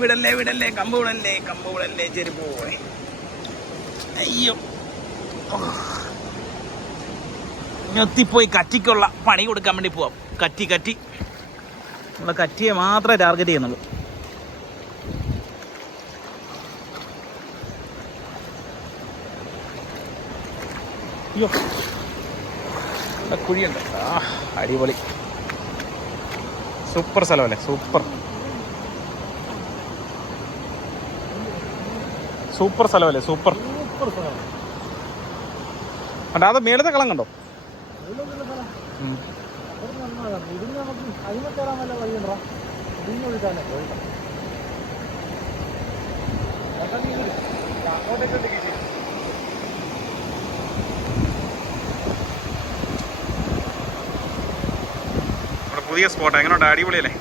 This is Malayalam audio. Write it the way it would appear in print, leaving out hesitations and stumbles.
വിടല്ലേ വിടല്ലേ, കമ്പ് വിടല്ലേ, കമ്പ് വിടല്ലേ, ചെരുപ്പ് പോയെ. അയ്യോ, ഞൊത്തിപ്പോയി കറ്റിക്കുള്ള പണി കൊടുക്കാൻ വേണ്ടി പോവാം. കറ്റി നമ്മളെ കറ്റിയെ മാത്രമേ ടാർഗറ്റ് ചെയ്യുന്നുള്ളൂ. അയ്യോ, കുഴിയുണ്ട്. അടിപൊളി, സൂപ്പർ സ്ഥലമല്ലേ, സൂപ്പർ സ്ഥലമല്ലേ, സൂപ്പർ. അത് മേളത്തെ കളം കണ്ടോ? പുതിയ സ്പോട്ട് എങ്ങനെയുണ്ട്? അടിപൊളിയല്ലേ?